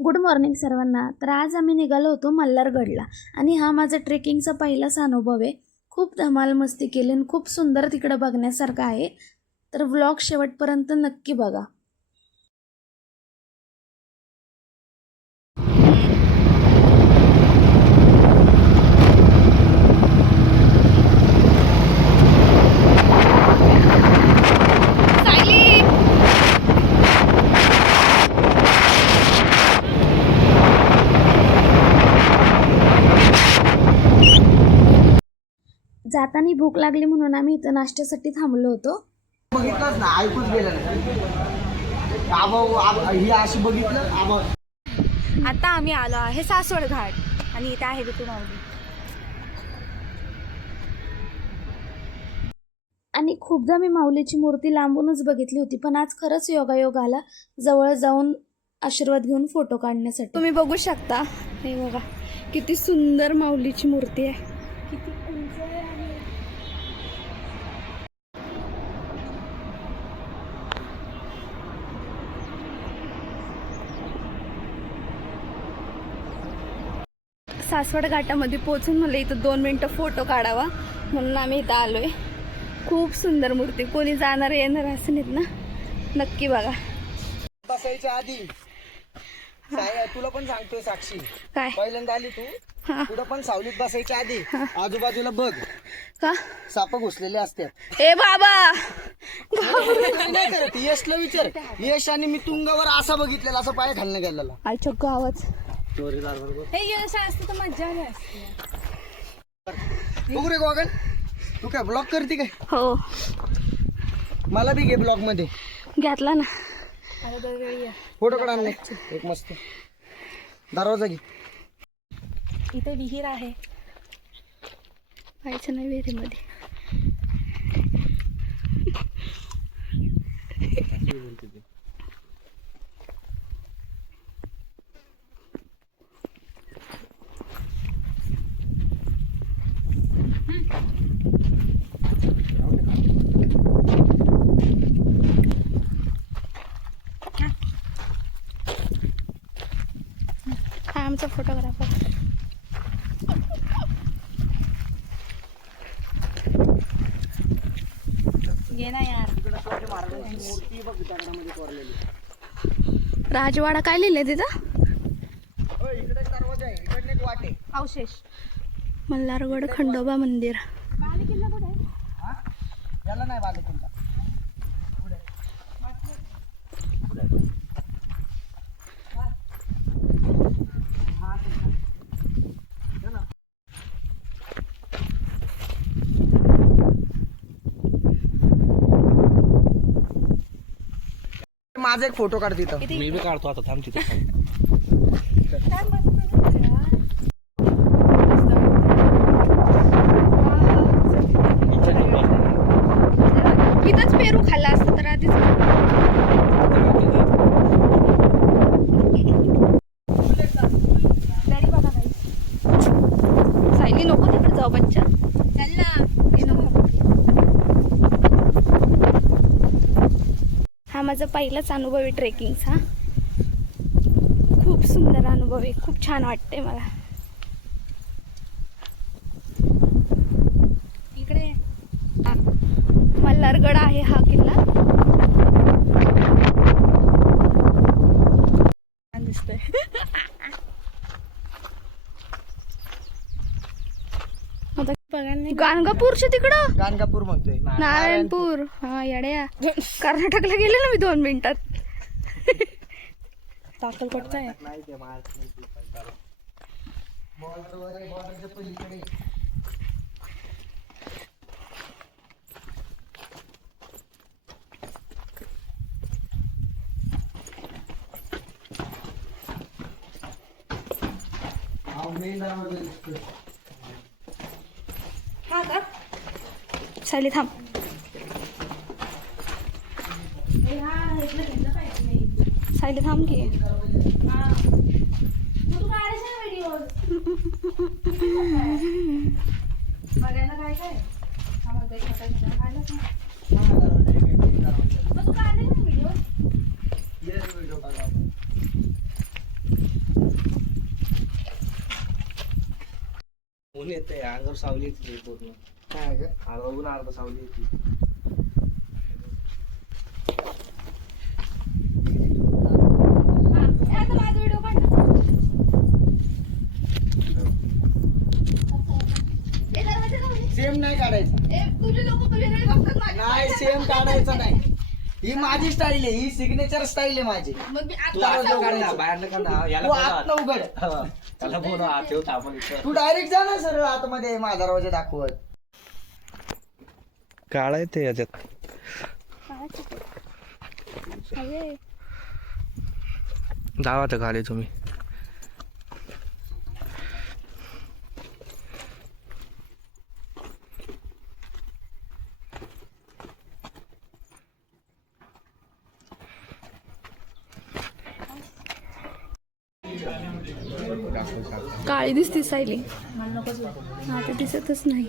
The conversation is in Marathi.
गुड मॉर्निंग सर्वांना. तर आज आम्ही निघालो होतो मल्हारगडला आणि हा माझा ट्रेकिंगचा पहिलाच अनुभव आहे. खूप धमाल मस्ती केली आणि खूप सुंदर तिकडं बघण्यासारखं आहे. तर व्लॉग शेवटपर्यंत नक्की बघा. जाताना भूक लागली म्हणून आम्ही इथं नाश्त्यासाठी थांबलो होतो. बघितलंच ना, ऐकूच गेलं नाही. ही अशी बघितलं. आता आम्ही आलो आहे सासवड घाट आणि इथे आहे विठू माऊली. आणि खूपदा मी माऊलीची मूर्ती लांबूनच बघितली होती, पण आज खरंच योगायोग आला जवळ जाऊन आशीर्वाद घेऊन फोटो काढण्यासाठी. तुम्ही बघू शकता, हे बघा किती सुंदर माऊलीची मूर्ती आहे, किती उंच आहे. सासवड घाटामध्ये पोहोचून मला इथं 2 मिनिटं फोटो काढावा म्हणून आम्ही इथं आलोय. खूप सुंदर मूर्ती. कोणी जाणार येणार असं नाहीत ना, नक्की बघा. बसायच्या आधी तुला पण सांगतोय साक्षी, काय पहिल्यांदा आली तू पुढं पण सावलीत बसायच्या आधी आजूबाजूला बघ, का साप घुसलेले असतात. ए बाबा, नाही करत. यशला विचार. यश आणि मी तुंगावर असा बघितलेला, असा पाय घालणं गेलेला. आईच्या गावाच जोरीदार बरोबर. हे यश असतं तर मज्जा आली असती. बघू रे गोगन, तू काय ब्लॉग करते काय? हो, मला बी घे ब्लॉग मध्ये. घेतला ना. आता दरवेळी या. फोटो काढा ना एक मस्त. दरवाजा घे. इथे विहीर आहे, पाहायचं नाही विहिरीमध्ये. हा आमचा फोटोग्राफर. ये ना यार. मूर्ती बघ दगडामध्ये कोरलेली. राजवाडा काय लिहिलंय तिथं? इकडे एक दरवाजा आहे, इकडे एक वाट आहे. अवशेष मल्हारगड खंडोबा मंदिर. याला नाही बालेकिल्ला. माझा एक फोटो काढ तिथं. मी बी काढतो आता, थांब तिथे. इथंच पेरू खाल्ला असतं तर आधीच. सायली नको तिकडे जाऊ बच्चा. चल ना. हा माझा पहिलाच अनुभव आहे ट्रेकिंगचा. खूप सुंदर अनुभव आहे, खूप छान वाटतंय मला. इकडे मल्हारगड आहे हा किल्ला. दिसतोय. गाणगापूरच्या तिकडं. गाणगापूर म्हणतोय. नारायणपूर. हा येड्या, कर्नाटकला गेले ना मी 2 मिनिटात. अक्कलकोटचा आहे. नाही ते बॉर्डरच्या पलीकडे. हा का? सायली थांब. सायली थांब की. बघायला काय काय व्हिडिओ. ऊन येते अंगावर सावली येते पूर्ण काय ग? ऊन अर्ध सावली येते. सेम नाही काढायचं. नाही सेम काढायचं नाही. ही माझी स्टाईल आहे, ही सिग्नेचर स्टाईल आहे माझी. तू आतलं काढ ना, बाहेरनं काढ ना. याला तू बोलव आत आत. उघड. हा. त्याला बोलव आत ठेवतो आपण इथं. तू डायरेक्ट जा ना सरळ आतमध्ये माझा दरवाजा दाखवत. काळा येते याच्यात. जावा तर खाली तुम्ही. काळी दिसती सायली. हा ते दिसतच नाही.